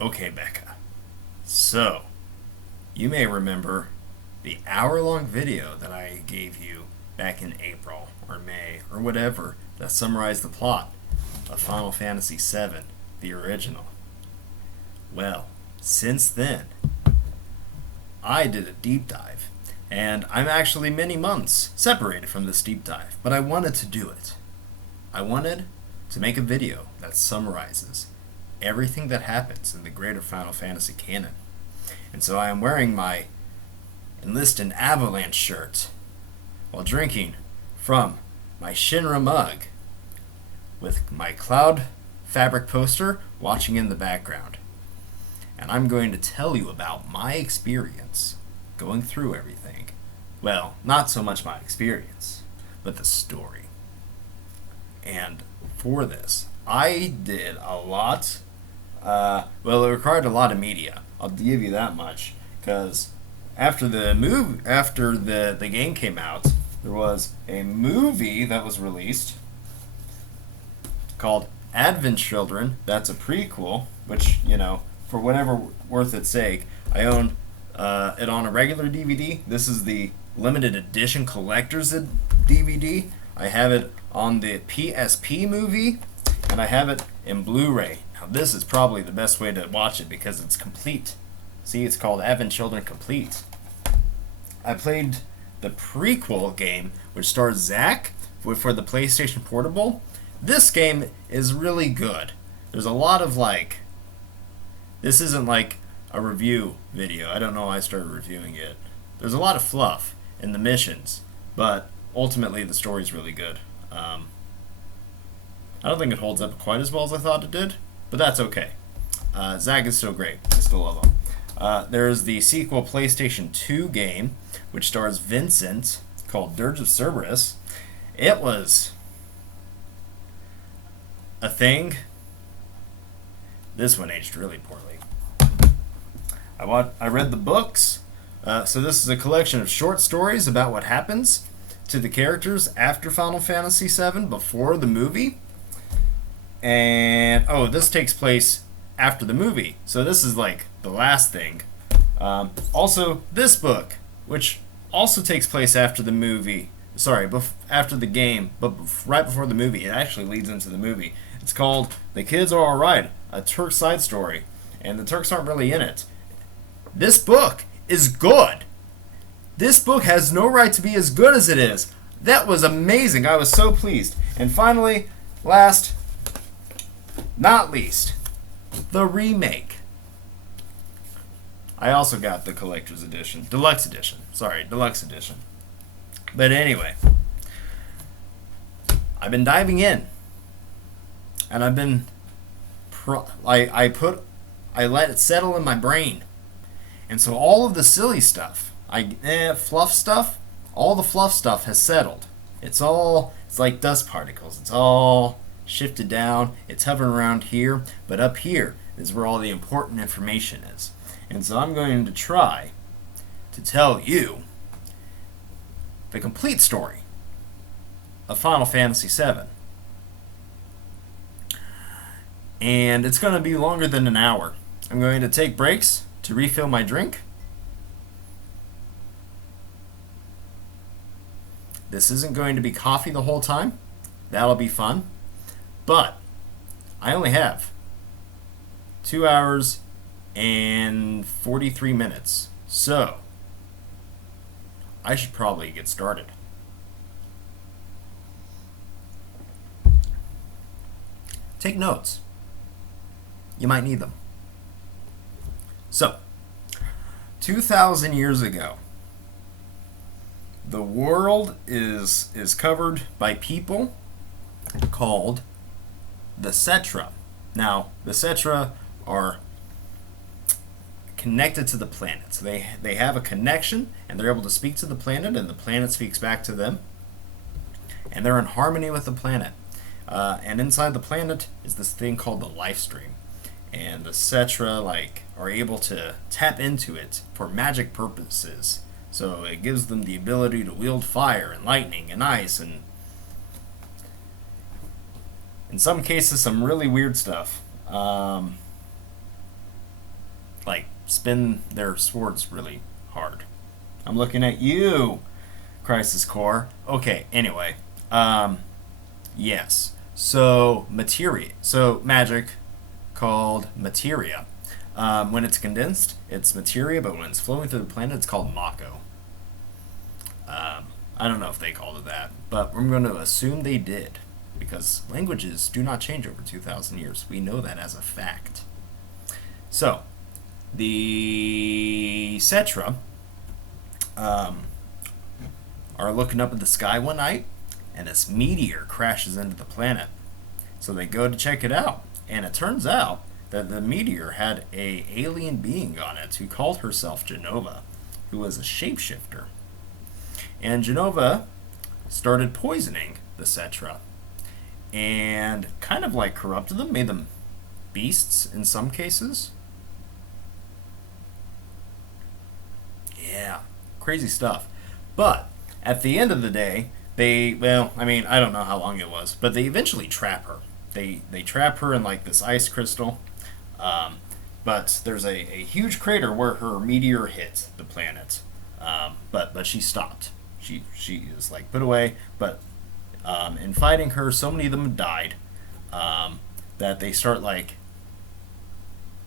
Okay, Becca. So, you may remember the hour-long video that I gave you back in April or May or whatever that summarized the plot of Final Fantasy VII, the original. Well, since then, I did a deep dive, and I'm actually many months separated from this deep dive, but I wanted to do it. I wanted to make a video that summarizes everything that happens in the greater Final Fantasy canon. And so I am wearing my Enlist an Avalanche shirt while drinking from my Shinra mug with my Cloud fabric poster watching in the background. And I'm going to tell you about my experience going through everything. Well, not so much my experience, but the story. And for this, I did a lot. Well, it required a lot of media. I'll give you that much, because after the game came out, there was a movie that was released called Advent Children. That's a prequel, which for whatever worth its sake, I own it on a regular DVD. This is the limited edition collector's DVD. I have it on the PSP movie, and I have it in Blu-ray. Now, this is probably the best way to watch it because it's complete. See, it's called Advent Children Complete. I played the prequel game, which stars Zack, for the PlayStation Portable. This game is really good. There's a lot of this isn't like a review video. I don't know why I started reviewing it. There's a lot of fluff in the missions, but ultimately the story's really good. I don't think it holds up quite as well as I thought it did, but that's okay. Zack is still great. I still love him. There's the sequel PlayStation 2 game, which stars Vincent, called Dirge of Cerberus. It was a thing. This one aged really poorly. I read the books. So this is a collection of short stories about what happens to the characters after Final Fantasy VII, before the movie. And this takes place after the movie, so this is like the last thing. Also, this book, which also takes place after the movie. Sorry, after the game, but right before the movie. It actually leads into the movie. It's called "The Kids Are Alright," a Turk side story, and the Turks aren't really in it. This book is good. This book has no right to be as good as it is. That was amazing. I was so pleased. And finally, last, not least, the remake. I also got the collector's edition. Deluxe edition. But anyway, I've been diving in. And I've been I let it settle in my brain. And so all of the silly stuff, fluff stuff, all the fluff stuff has settled. It's like dust particles. It's all shifted down. It's hovering around here, but up here is where all the important information is. And so I'm going to try to tell you the complete story of Final Fantasy VII. And it's going to be longer than an hour. I'm going to take breaks to refill my drink. This isn't going to be coffee the whole time. That'll be fun. But I only have 2 hours and 43 minutes. So I should probably get started. Take notes. You might need them. So, 2,000 years ago, the world is covered by people called the Cetra. Now, the Cetra are connected to the planet. So they have a connection, and they're able to speak to the planet, and the planet speaks back to them. And they're in harmony with the planet. And inside the planet is this thing called the life stream. And the Cetra are able to tap into it for magic purposes. So it gives them the ability to wield fire and lightning and ice, and in some cases some really weird stuff. like spin their swords really hard. I'm looking at you, Crisis Core. Okay, anyway. Yes. So materia. So magic called materia. When it's condensed, it's materia, but when it's flowing through the planet, it's called Mako. I don't know if they called it that, but we're going to assume they did, because languages do not change over 2,000 years. We know that as a fact. So, the Cetra are looking up at the sky one night, and this meteor crashes into the planet. So they go to check it out, and it turns out that the meteor had a alien being on it who called herself Genova, who was a shapeshifter. And Genova started poisoning the Cetra, and kind of like corrupted them, made them beasts in some cases. Yeah, crazy stuff. But at the end of the day, I don't know how long it was, but they eventually trap her. They trap her in like this ice crystal. But there's a huge crater where her meteor hit the planet. But she stopped. She is like put away. But in fighting her, so many of them died that they start like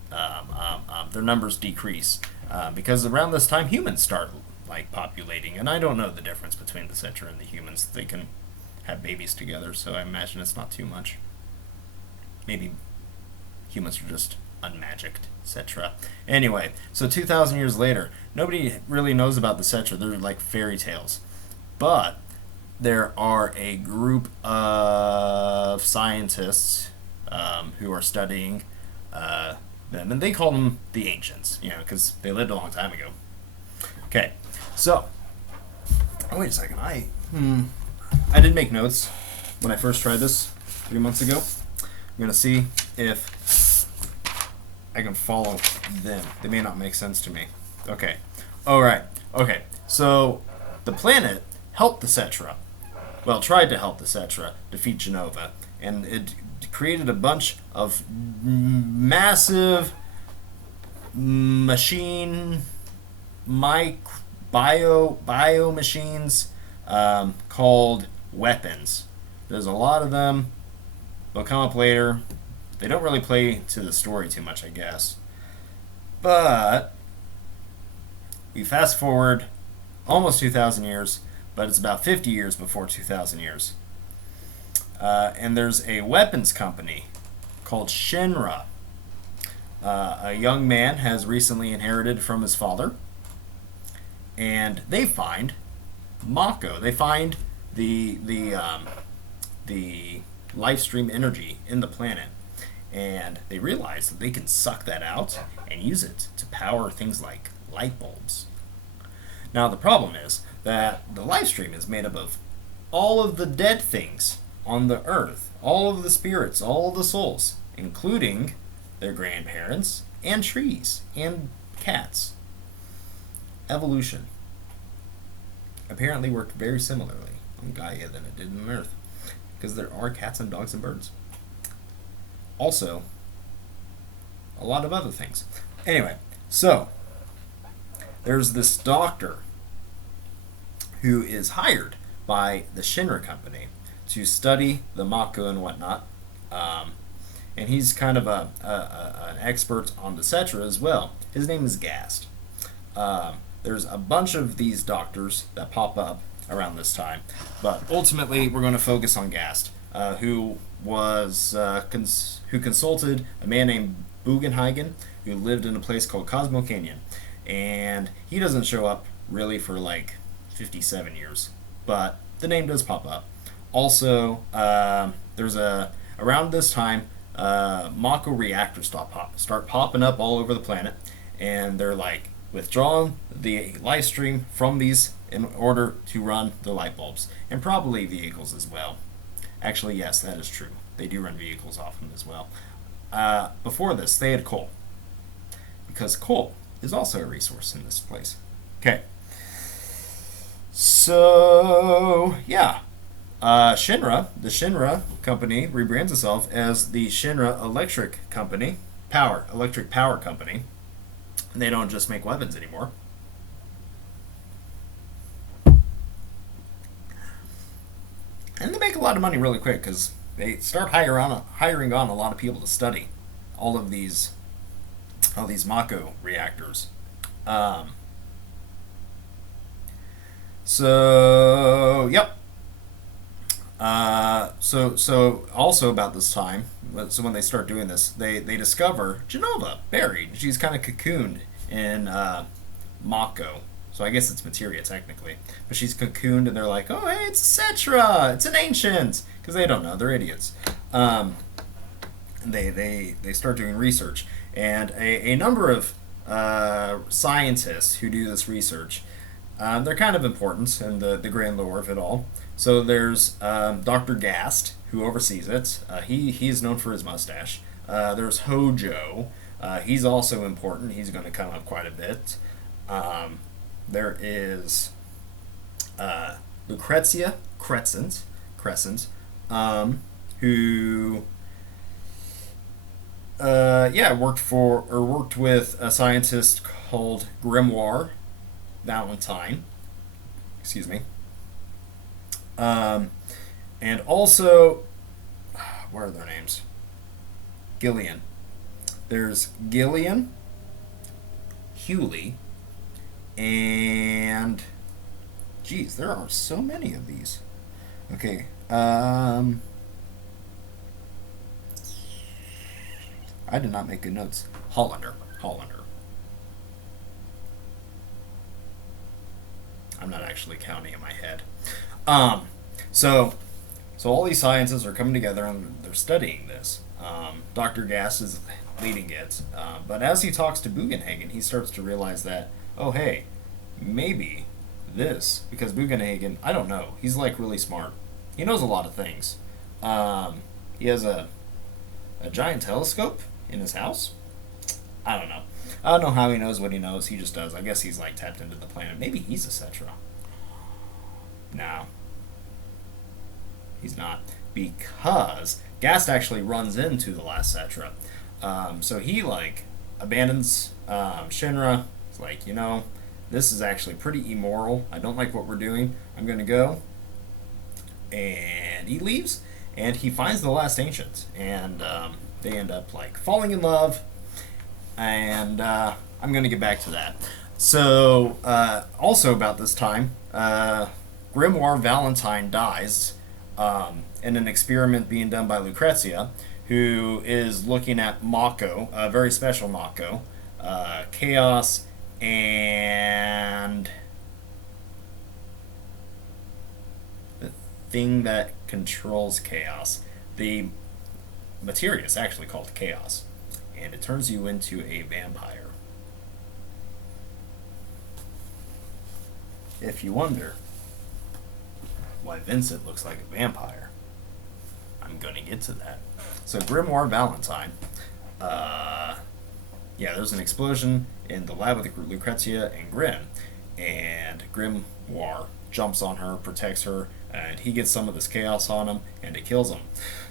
their numbers decrease because around this time humans start like populating, and I don't know the difference between the Cetra and the humans. They can have babies together, so I imagine it's not too much. Maybe humans are just unmagicked, Cetra. Anyway, so 2,000 years later, nobody really knows about the Cetra. They're like fairy tales. But there are a group of scientists who are studying them, and they call them the Ancients, because they lived a long time ago. Okay, so, oh wait a second, I did make notes when I first tried this 3 months ago. I'm gonna see if I can follow them. They may not make sense to me. Okay, alright, okay, so the planet helped the Cetra. Well, tried to help the Cetra defeat Genova, and it created a bunch of massive machine bio machines called weapons. There's a lot of them. They'll come up later. They don't really play to the story too much, I guess. But we fast forward almost 2,000 years, but it's about 50 years before 2,000 years. And there's a weapons company called Shinra. A young man has recently inherited from his father, and they find Mako. They find the life stream energy in the planet, and they realize that they can suck that out and use it to power things like light bulbs. Now the problem is that the life stream is made up of all of the dead things on the earth, all of the spirits, all of the souls, including their grandparents and trees and cats. Evolution apparently worked very similarly on Gaia than it did on Earth, because there are cats and dogs and birds. Also, a lot of other things. Anyway, so there's this doctor who is hired by the Shinra company to study the Mako and whatnot, and he's kind of an expert on the Cetra as well. His name is Gast. There's a bunch of these doctors that pop up around this time, but ultimately we're going to focus on Gast, who was who consulted a man named Bugenhagen, who lived in a place called Cosmo Canyon, and he doesn't show up really for like 57 years, but the name does pop up. Also, there's around this time, Mako reactors start popping up all over the planet, and they're like withdrawing the light stream from these in order to run the light bulbs, and probably vehicles as well. Actually, yes, that is true. They do run vehicles off them as well. Before this, they had coal, because coal is also a resource in this place. Okay. So, yeah. Shinra, the Shinra company, rebrands itself as the Shinra Electric Company, Electric Power Company. They don't just make weapons anymore. And they make a lot of money really quick because they start hiring on a lot of people to study all of these Mako reactors. Um, yep. So also about this time, so when they start doing this, they discover Genova buried. She's kind of cocooned in Mako. So I guess it's materia technically, but she's cocooned, and they're like, "Oh, hey, it's a Cetra. It's an ancient," because they don't know. They're idiots. Um, they start doing research, and a number of scientists who do this research, they're kind of important in the grand lore of it all. So there's Dr. Gast, who oversees it. He's known for his mustache. There's Hojo. He's also important. He's going to come up quite a bit. Um, there is Lucrezia Crescent, who worked with a scientist called Grimoire Valentine. Excuse me. Um, and also, what are their names? Gillian. There's Gillian, Hewley, and geez, there are so many of these. Okay. I did not make good notes. Hollander. I'm not actually counting in my head. Um, so, so all these sciences are coming together and they're studying this. Dr. Gass is leading it, but as he talks to Bugenhagen, he starts to realize that, oh hey, maybe this, because Bugenhagen, I don't know, he's like really smart. He knows a lot of things. He has a giant telescope in his house. I don't know. I don't know how he knows what he knows. He just does. I guess he's like tapped into the planet. Maybe he's a Cetra. No, he's not, because Gast actually runs into the last Cetra. So he like abandons Shinra. It's like, this is actually pretty immoral. I don't like what we're doing. I'm gonna go. And he leaves, and he finds the last ancient, and they end up like falling in love. And I'm gonna get back to that. So also about this time, Grimoire Valentine dies in an experiment being done by Lucrezia, who is looking at Mako, a very special Mako, Chaos, and the thing that controls Chaos. The materia is actually called Chaos, and it turns you into a vampire. If you wonder why Vincent looks like a vampire, I'm gonna get to that. So Grimoire Valentine, there's an explosion in the lab with Lucrezia and Grim, and Grimoire jumps on her, protects her, and he gets some of this chaos on him, and it kills him.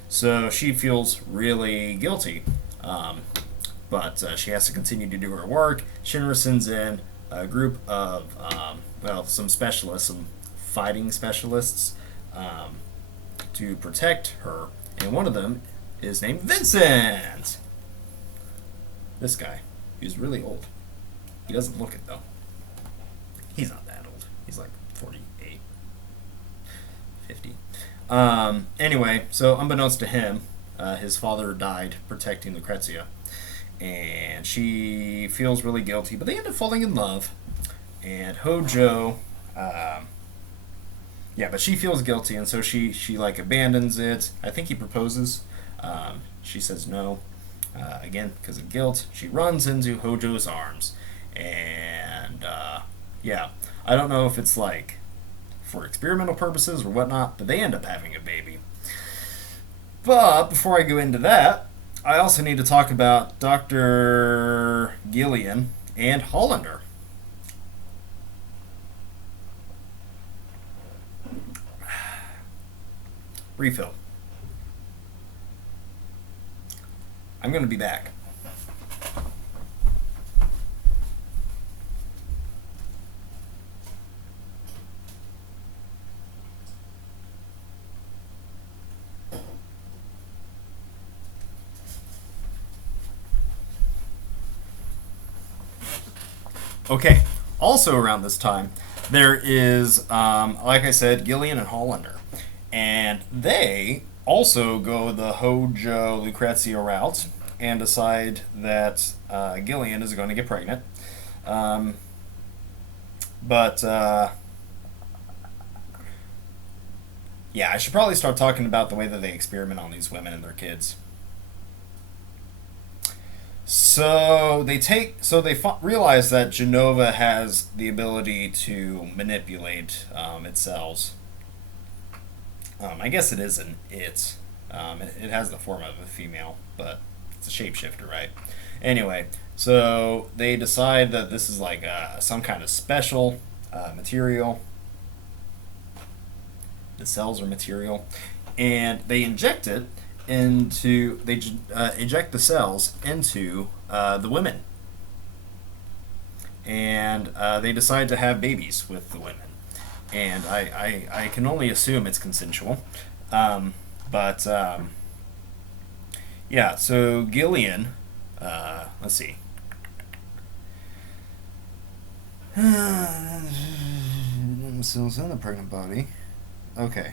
So she feels really guilty, but she has to continue to do her work. Shinra sends in a group of, some specialists, some fighting specialists, to protect her, and one of them is named Vincent. This guy, he's really old. He doesn't look it though. He's not that old. He's like 48, 50. Anyway, so unbeknownst to him, his father died protecting Lucrezia, and she feels really guilty, but they end up falling in love. And Hojo, but she feels guilty, and so she like abandons it. I think he proposes. She says no. Again, because of guilt, she runs into Hojo's arms, and I don't know if it's like for experimental purposes or whatnot, but they end up having a baby. But before I go into that, I also need to talk about Dr. Gillian and Hollander. Refill. I'm going to be back. Okay. Also around this time, there is, like I said, Gillian and Hollander, and they also go the Hojo Lucrezia route and decide that Gillian is going to get pregnant. Um, but yeah, I should probably start talking about the way that they experiment on these women and their kids. Realize that Genova has the ability to manipulate its cells. I guess it is an it. It has the form of a female, but it's a shapeshifter, right? Anyway, so they decide that this is like some kind of special material. The cells are material, and they inject it into they eject the cells into the women, and they decide to have babies with the women. And I can only assume it's consensual, but yeah. So Gillian, let's see. Cells in the pregnant body. Okay.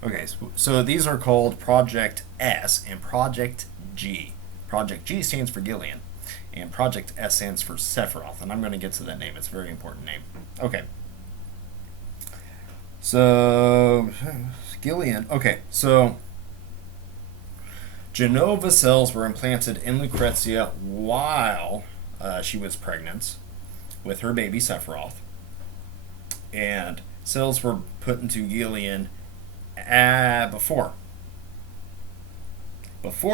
Okay, so these are called Project S and Project G. Project G stands for Gillian, and Project S stands for Sephiroth, and I'm going to get to that name. It's a very important name. Okay, so Gillian. Okay, so Genova cells were implanted in Lucrezia while she was pregnant with her baby Sephiroth, and cells were put into Gillian before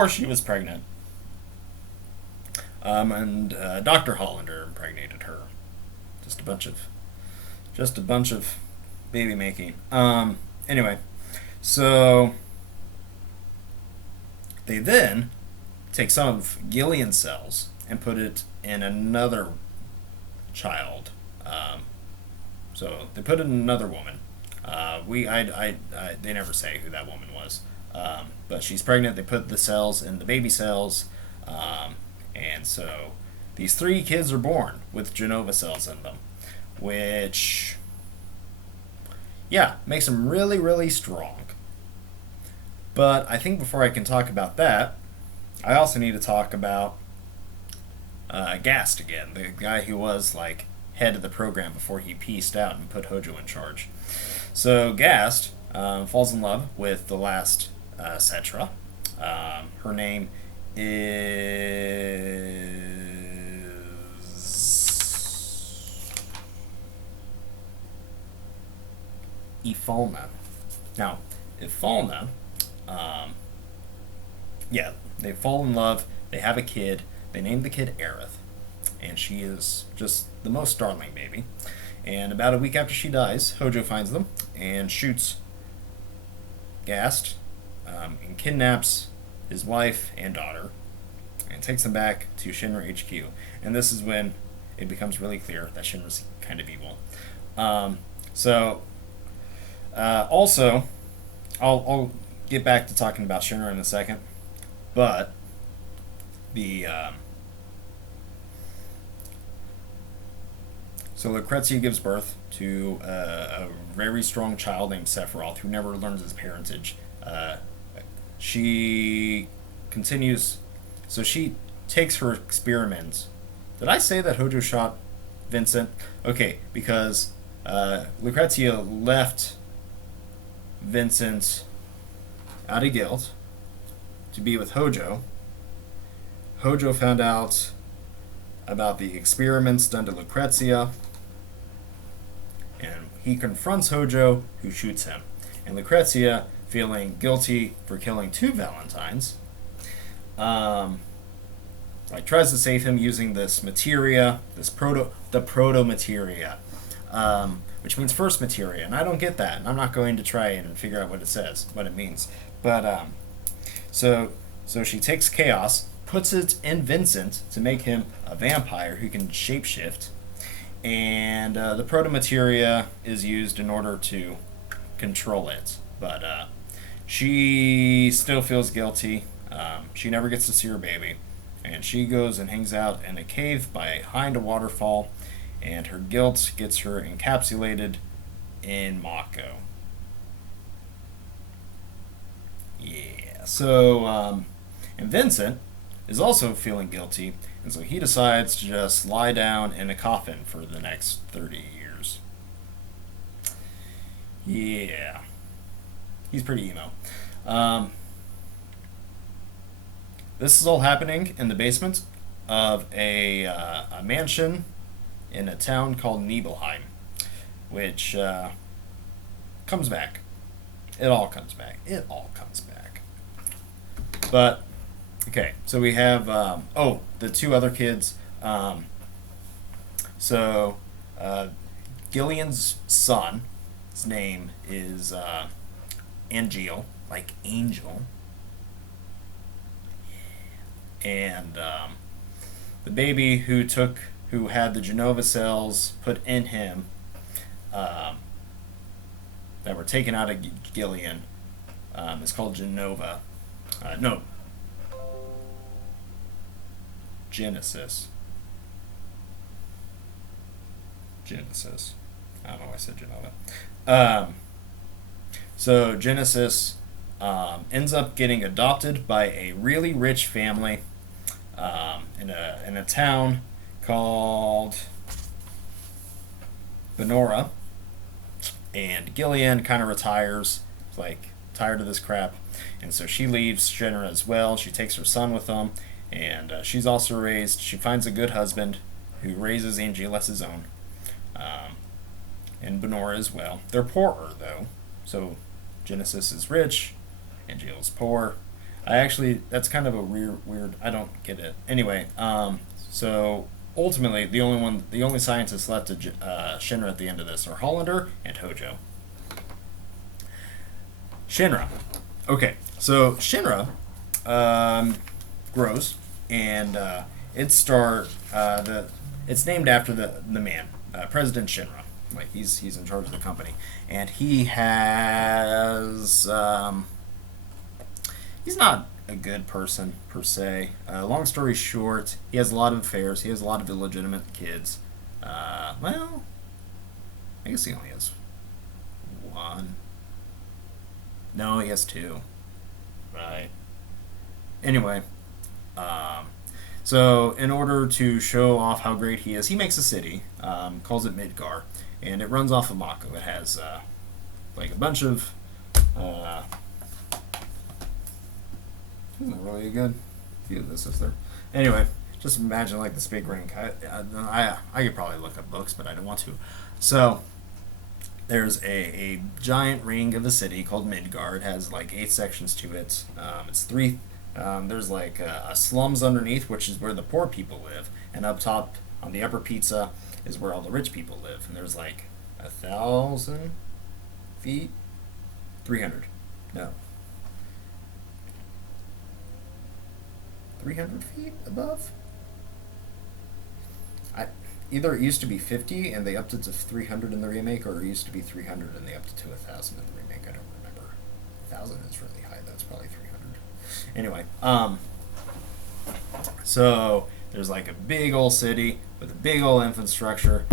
she was pregnant, and Dr. Hollander impregnated her. Just a bunch of baby making. Anyway, so they then take some of Gillian's cells and put it in another child. So they put it in another woman. They never say who that woman was. But she's pregnant. They put the cells in the baby cells, and so these three kids are born with Genova cells in them, which, yeah, makes them really, really strong. But I think before I can talk about that, I also need to talk about Gast again, the guy who was like head of the program before he pieced out and put Hojo in charge. So Gast falls in love with the last Cetra. Her name is Ifalna. Now, Ifalna, yeah, they fall in love. They have a kid. They name the kid Aerith, and she is just the most darling baby. And about a week after she dies, Hojo finds them and shoots Gast, and kidnaps his wife and daughter and takes them back to Shinra HQ. And this is when it becomes really clear that Shinra's kind of evil. Also, I'll get back to talking about Shinra in a second, but the so Lucrezia gives birth to a very strong child named Sephiroth who never learns his parentage. She continues, so she takes her experiments. Did I say that Hojo shot Vincent? Okay, because Lucrezia left Vincent out of guilt to be with Hojo. Hojo found out about the experiments done to Lucrezia, and he confronts Hojo, who shoots him. And Lucrezia, feeling guilty for killing two Valentines, tries to save him using this materia, the proto materia, which means first materia, and I don't get that, and I'm not going to try and figure out what it means. But so she takes Chaos, puts it in Vincent to make him a vampire who can shapeshift, and the proto materia is used in order to control it. But she still feels guilty. She never gets to see her baby, and she goes and hangs out in a cave behind a waterfall, and her guilt gets her encapsulated in Mako. Yeah. And Vincent is also feeling guilty, and so he decides to just lie down in a coffin for the next 30 years. Yeah. He's pretty emo. Um, this is all happening in the basement of a mansion in a town called Nibelheim, which comes back. It all comes back. It all comes back. But okay, so we have the two other kids. So Gillian's son, his name is Angel, like angel, and the baby who had the Genova cells put in him, um, that were taken out of Gillian, is called Genova. No, Genesis. Genesis. I don't know why I said Genova. So Genesis ends up getting adopted by a really rich family in a town called Benora, and Gillian kind of retires, like tired of this crap, and so she leaves Shinra as well. She takes her son with them, and she finds a good husband who raises Angel as his own, and Benora as well. They're poorer though, so Genesis is rich, Angel is poor. That's kind of a weird. I don't get it. Anyway, so ultimately, the only scientists left at Shinra at the end of this are Hollander and Hojo. Shinra. Okay, so Shinra grows, and it's named after the man, President Shinra. Like he's in charge of the company, and he has he's not a good person per se. Long story short, he has a lot of affairs. He has a lot of illegitimate kids. Well, I guess he only has one. No, he has two. Right. Anyway, so in order to show off how great he is, he makes a city, calls it Midgar, and it runs off of Mako. It has like a bunch of isn't really a good view of this, is there? Anyway, just imagine like this big ring. I could probably look up books, but I don't want to. So there's a giant ring of the city called Midgard. It has like 8 sections to it. It's three. There's like a slums underneath, which is where the poor people live, and up top on the upper pizza is where all the rich people live. And there's like 1,000 feet, 300. No. 300 feet above? Either it used to be 50 and they upped it to 300 in the remake, or it used to be 300 and they upped it to 1,000 in the remake. I don't remember. 1,000 is really high. That's probably 300. Anyway, so there's like a big old city with a big old infrastructure.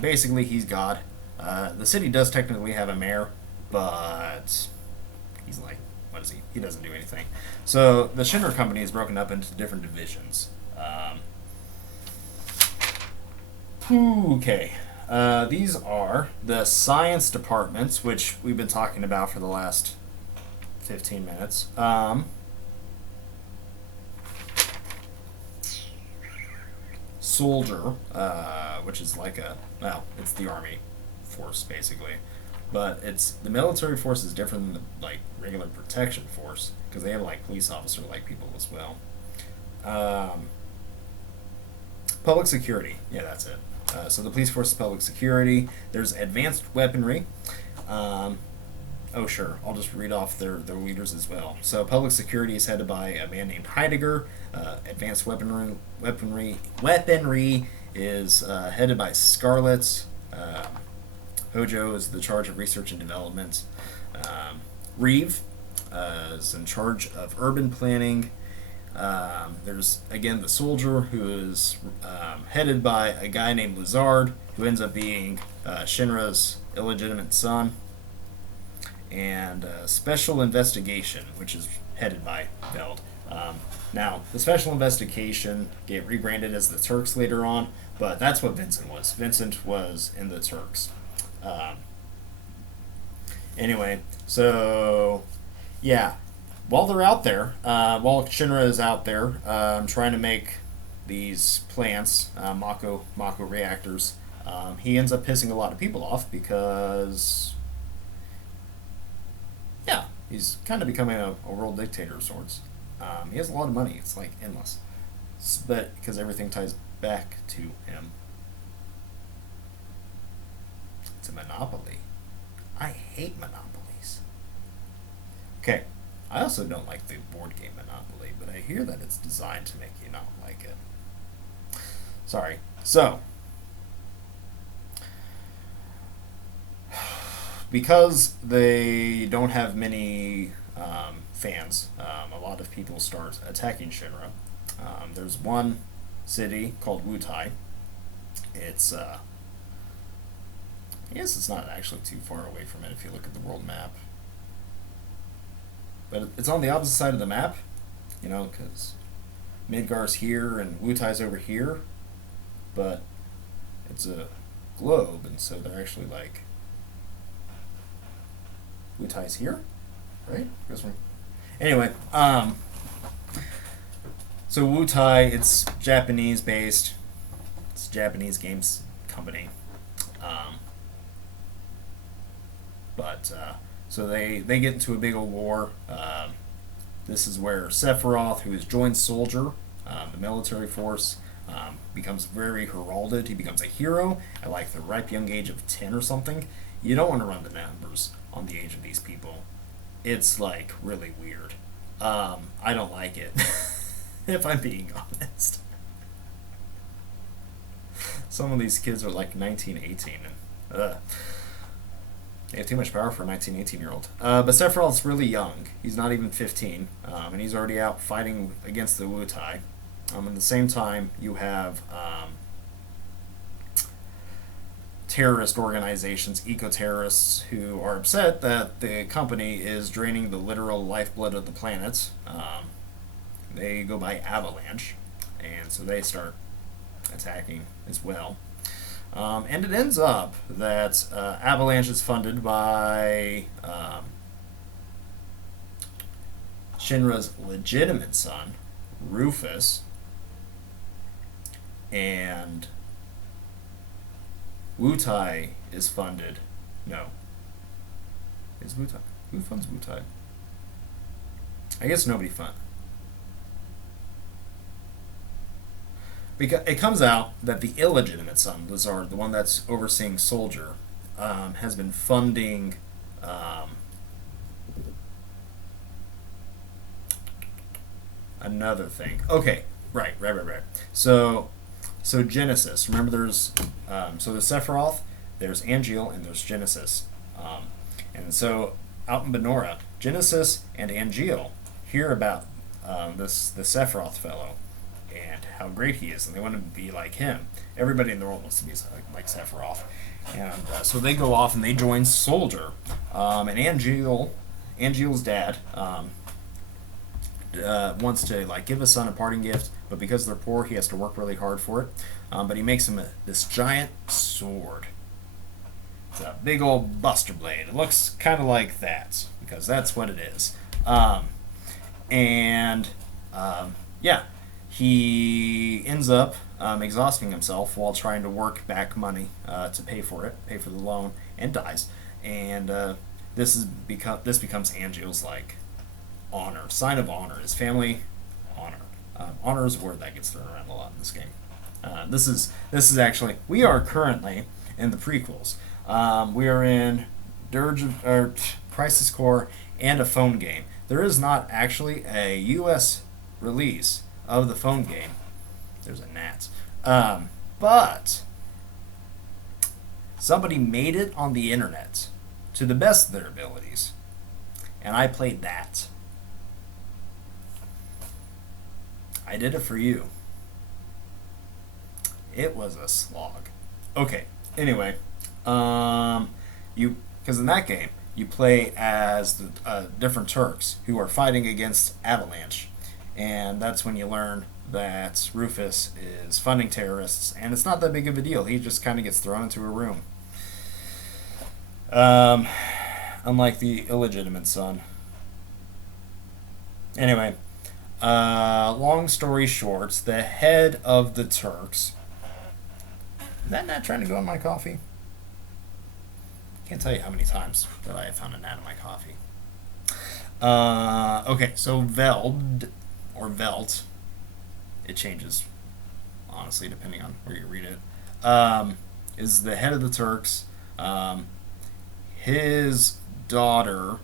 Basically, he's God. The city does technically have a mayor, but he's like, what is he? He doesn't do anything. So the Shinra company is broken up into different divisions. Okay. These are the science departments, which we've been talking about for the last 15 minutes. Soldier, which is like it's the army force basically, but the military force is different than the like regular protection force because they have like police officer like people as well. Public security, yeah, that's it. So the police force is public security. There's advanced weaponry. Sure, I'll just read off their leaders as well. So public security is headed by a man named Heidegger. Advanced weaponry is headed by Scarlet. Hojo is the charge of research and development. Reeve is in charge of urban planning. There's again the soldier who is headed by a guy named Lazard, who ends up being Shinra's illegitimate son, and Special Investigation, which is headed by Veld. Now, the Special Investigation get rebranded as the Turks later on, but that's what Vincent was. Vincent was in the Turks. Um, anyway, so yeah, while they're out there, while Shinra is out there trying to make these plants, Mako reactors, he ends up pissing a lot of people off because, yeah, he's kind of becoming a world dictator of sorts. He has a lot of money; it's like endless, but because everything ties back to him, it's a monopoly. I hate monopolies. Okay, I also don't like the board game Monopoly, but I hear that it's designed to make you not like it. Sorry. So, because they don't have many fans, a lot of people start attacking Shinra. There's one city called Wutai. It's, I guess it's not actually too far away from it if you look at the world map. But it's on the opposite side of the map, because Midgar's here and Wutai's over here, but it's a globe, and so they're actually like Wutai's here, right? Anyway, so Wutai, it's Japanese based. It's a Japanese games company, but so they get into a big old war. This is where Sephiroth, who has joined Soldier, the military force, becomes very heralded. He becomes a hero at like the ripe young age of 10 or something. You don't want to run the numbers on the age of these people. It's like really weird. I don't like it, if I'm being honest. Some of these kids are like 19, 18, and they have too much power for a 19, 18-year-old. But Sephiroth's really young. He's not even 15, and he's already out fighting against the Wutai. At the same time, you have terrorist organizations, eco-terrorists, who are upset that the company is draining the literal lifeblood of the planet. They go by Avalanche, and so they start attacking as well. And it ends up that Avalanche is funded by Shinra's legitimate son, Rufus, and Wutai is funded. No. Is Wutai? Who funds Wutai? I guess nobody funds. Because it comes out that the illegitimate son, Lazard, the one that's overseeing Soldier, has been funding another thing. Okay, right. So Genesis. Remember, there's Sephiroth, there's Angeal, and there's Genesis. And so out in Benora, Genesis and Angeal hear about the Sephiroth fellow and how great he is, and they want to be like him. Everybody in the world wants to be like Sephiroth. And so they go off and they join Soldier. And Angeal's dad wants to like give his son a parting gift, but because they're poor, he has to work really hard for it. But he makes him this giant sword. It's a big old Buster Blade. It looks kind of like that, because that's what it is. Yeah, he ends up exhausting himself while trying to work back money to pay for the loan, and dies. And this becomes Angeal's like honor, sign of honor. His family honor. Honor is a word that gets thrown around a lot in this game. This is actually, we are currently in the prequels. We are in Crisis Core and a phone game. There is not actually a U.S. release of the phone game. There's a gnat. But somebody made it on the internet to the best of their abilities, and I played that. I did it for you. It was a slog. Okay. Anyway, you because in that game you play as the different Turks who are fighting against Avalanche, and that's when you learn that Rufus is funding terrorists, and it's not that big of a deal. He just kind of gets thrown into a room. Um, Unlike the illegitimate son. Anyway, long story short, the head of the Turks. Is that gnat trying to go in my coffee? Can't tell you how many times that I have found a gnat in my coffee. Okay, so Veld, or Velt, it changes, honestly, depending on where you read it, is the head of the Turks. His daughter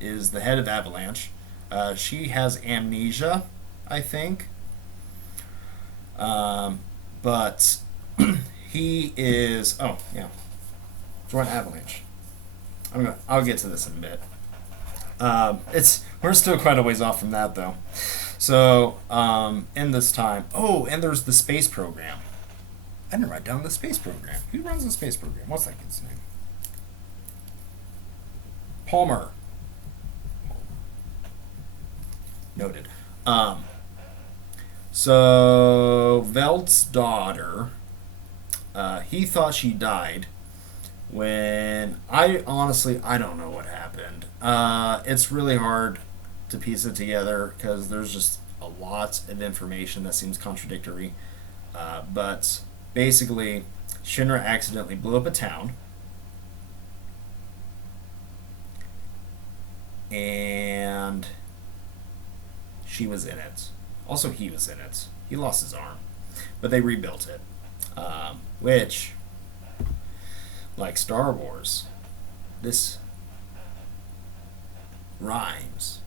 is the head of Avalanche. She has amnesia, I think. But he is. Oh, yeah. Join Avalanche. I'll get to this in a bit. We're still quite a ways off from that, though. So, in this time. Oh, and there's the space program. I didn't write down the space program. Who runs the space program? What's that kid's name? Palmer. Noted. So Velt's daughter, he thought she died. When I don't know what happened. It's really hard to piece it together because there's just a lot of information that seems contradictory. But basically, Shinra accidentally blew up a town. And she was in it. Also, he was in it. He lost his arm. But they rebuilt it. Which, like Star Wars, this rhymes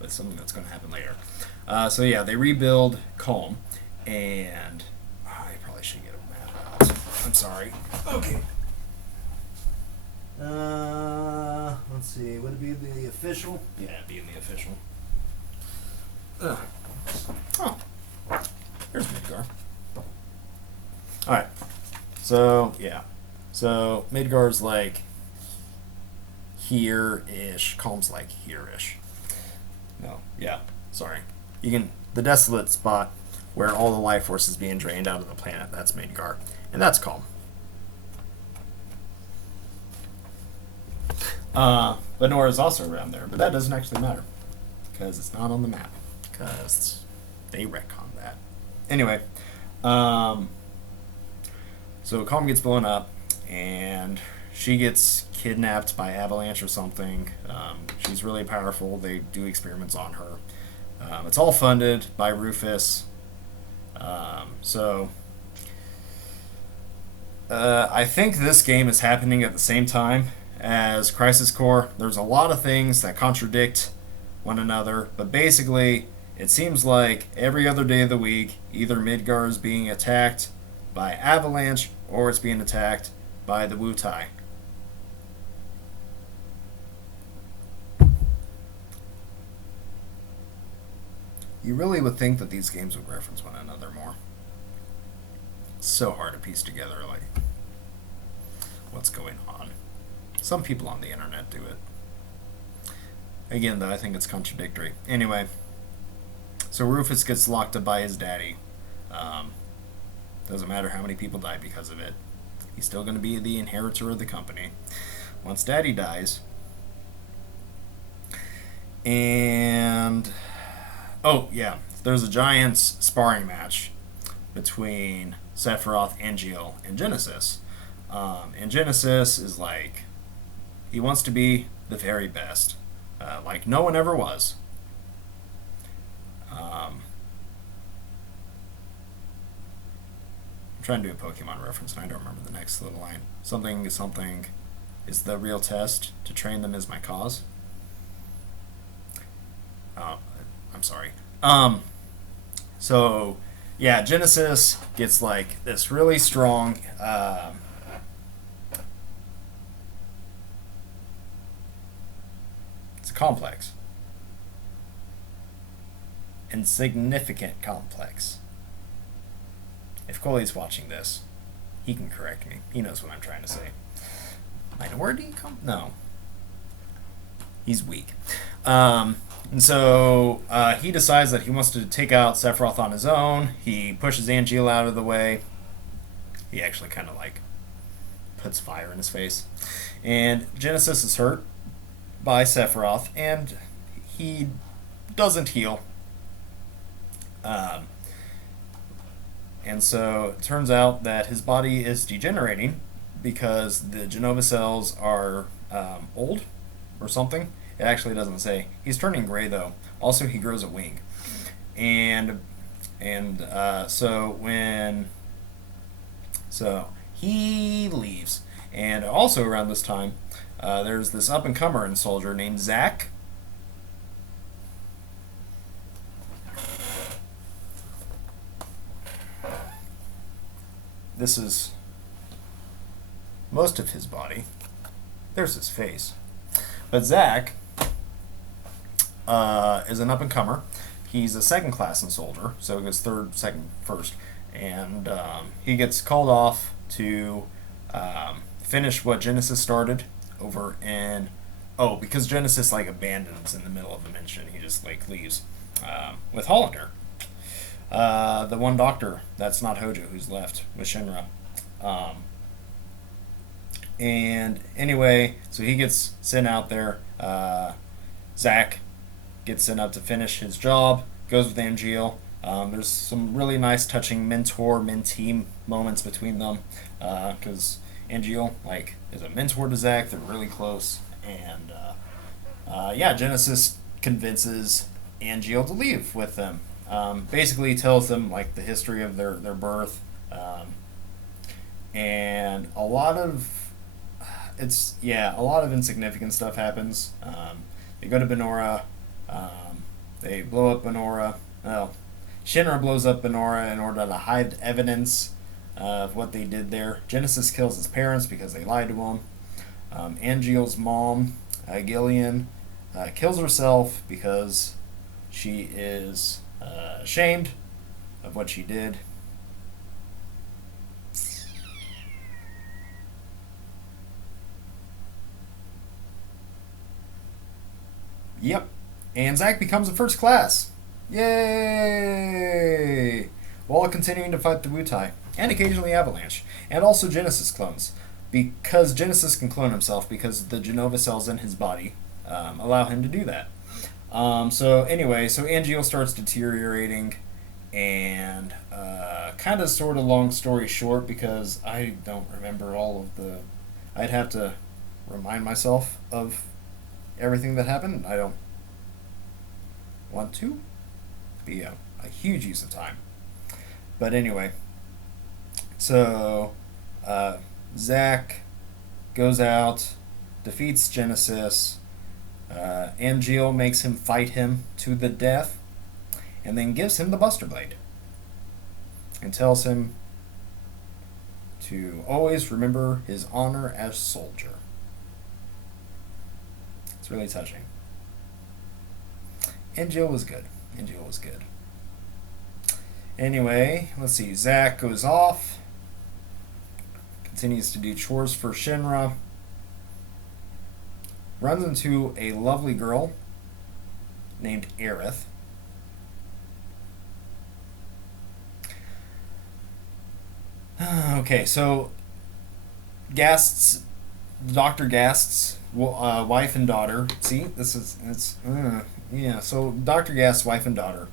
with something that's going to happen later. So yeah, they rebuild Calm. And I probably should get a map out. I'm sorry. Okay. Let's see. Would it be the official? Yeah, it'd be in the official. Oh, here's Midgar. All right. So yeah. So Midgar's like here-ish. Calm's like here-ish. No. Yeah. Sorry. You can the desolate spot where all the life force is being drained out of the planet. That's Midgar, and that's Calm. But Nora's also around there, but that doesn't actually matter because it's not on the map because they retcon that. Anyway, so Calm gets blown up and she gets kidnapped by Avalanche or something. She's really powerful. They do experiments on her. It's all funded by Rufus. I think this game is happening at the same time as Crisis Core. There's a lot of things that contradict one another, but basically, it seems like every other day of the week, either Midgar is being attacked by Avalanche or it's being attacked by the Wutai. You really would think that these games would reference one another more. It's so hard to piece together, like, what's going on. Some people on the internet do it. Again, though, I think it's contradictory. Anyway, so Rufus gets locked up by his daddy. Doesn't matter how many people die because of it. He's still going to be the inheritor of the company once daddy dies. And oh, yeah, there's a Giants sparring match between Sephiroth, Angeal, and Genesis. And Genesis is like, he wants to be the very best, like no one ever was. I'm trying to do a Pokemon reference, and I don't remember the next little line. Something is the real test. To train them is my cause. I'm sorry. So, yeah, Genesis gets like this really strong. It's a complex. insignificant complex. If Coley's watching this, he can correct me. He knows what I'm trying to say. Minority? No. He's weak. And so he decides that he wants to take out Sephiroth on his own. He pushes Angeal out of the way. He actually kind of like puts fire in his face. And Genesis is hurt by Sephiroth, and he doesn't heal. And so it turns out that his body is degenerating because the Genova cells are old or something. It actually doesn't say. He's turning gray though. Also, he grows a wing, and so he leaves. And also around this time, there's this up and comer and soldier named Zack. This is most of his body. There's his face. But Zack is an up-and-comer. He's a second-class in soldier, so he goes third, second, first. And he gets called off to finish what Genesis started over in... Oh, because Genesis, like, abandons in the middle of a mission. He just, like, leaves with Hollander. The one doctor that's not Hojo who's left with Shinra. And anyway, so he gets sent out there. Zack gets sent up to finish his job, goes with Angeal. There's some really nice, touching mentor-mentee moments between them, because Angeal, like, is a mentor to Zack. They're really close. And, yeah, Genesis convinces Angeal to leave with them. Basically tells them like the history of their birth, and a lot of insignificant stuff happens. They go to Benora, they blow up Benora. Well, Shinra blows up Benora in order to hide evidence of what they did there. Genesis kills his parents because they lied to him. Angeal's mom, Gillian, kills herself because she is ashamed of what she did. Yep. And Zack becomes a first class. Yay! While continuing to fight the Wutai, and occasionally Avalanche, and also Genesis clones. Because Genesis can clone himself because the Genova cells in his body allow him to do that. So Angeal starts deteriorating, and kind of sort of long story short, because I don't remember all of the... I'd have to remind myself of everything that happened. I don't want to be a huge use of time. But anyway, so Zack goes out, defeats Genesis. Angeal makes him fight him to the death, and then gives him the Buster Blade and tells him to always remember his honor as soldier. It's really touching. Angeal was good. Anyway, let's see. Zack goes off, continues to do chores for Shinra, runs into a lovely girl named Aerith. Okay, so Dr. Gast's wife and daughter. See, so Dr. Gast's wife and daughter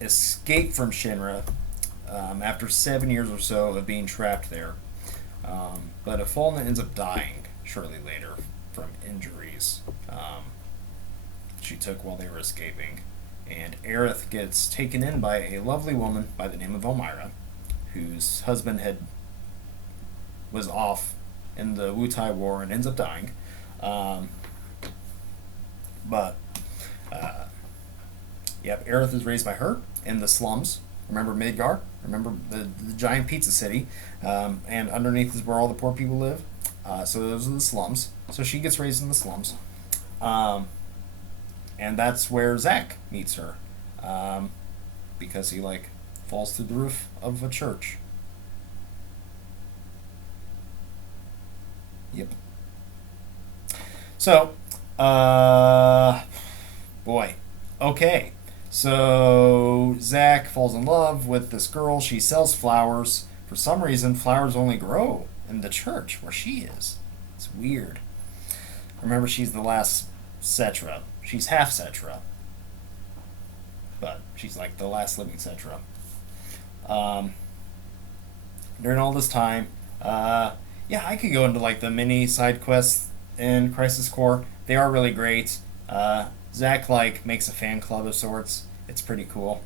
escape from Shinra after 7 years or so of being trapped there. But Afalna ends up dying shortly later from injuries she took while they were escaping. And Aerith gets taken in by a lovely woman by the name of Elmira, whose husband was off in the Wutai War and ends up dying. Aerith is raised by her in the slums. Remember Midgar? Remember the giant pizza city? And underneath is where all the poor people live. So those are the slums. So she gets raised in the slums. and that's where Zach meets her, um, because he like falls through the roof of a church. Yep. So, uh, boy, okay. So Zach falls in love with this girl. She sells flowers. For some reason, flowers only grow in the church where she is. It's weird. Remember, she's the last Cetra. She's half Cetra, but she's like the last living Cetra. Um, During all this time, yeah, I could go into like the mini side quests in Crisis Core. They are really great. Zach like makes a fan club of sorts. It's pretty cool.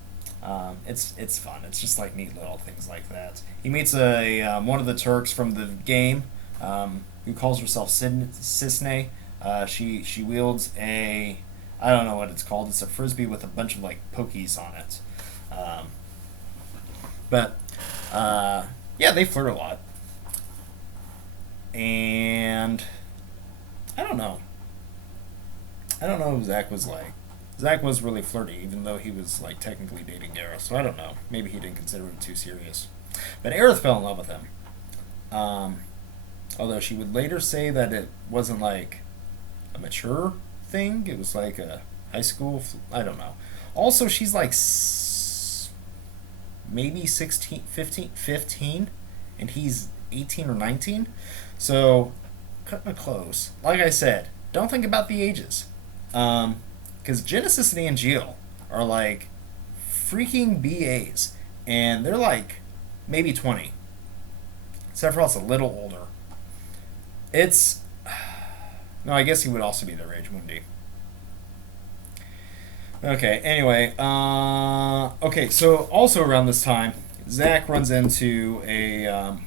It's fun. It's just like neat little things like that. He meets a one of the Turks from the game, who calls herself Cisne. She wields a, I don't know what it's called. It's a frisbee with a bunch of like pokies on it. Um, but yeah, they flirt a lot, and I don't know. I don't know who Zach was like. Zach was really flirty, even though he was like technically dating Gareth. So I don't know. Maybe he didn't consider it too serious. But Aerith fell in love with him. Um, Although she would later say that it wasn't like a mature thing. It was like a high school. I don't know. Also, she's like maybe 16, 15, 15, and he's 18 or 19. So, cutting it close. Like I said, don't think about the ages. Because Genesis and Angeal are like freaking BAs, and they're like maybe 20. Sephiroth's a little older. It's. No, I guess he would also be their age, wouldn't he? Okay, anyway. Okay, so also around this time, Zack runs into a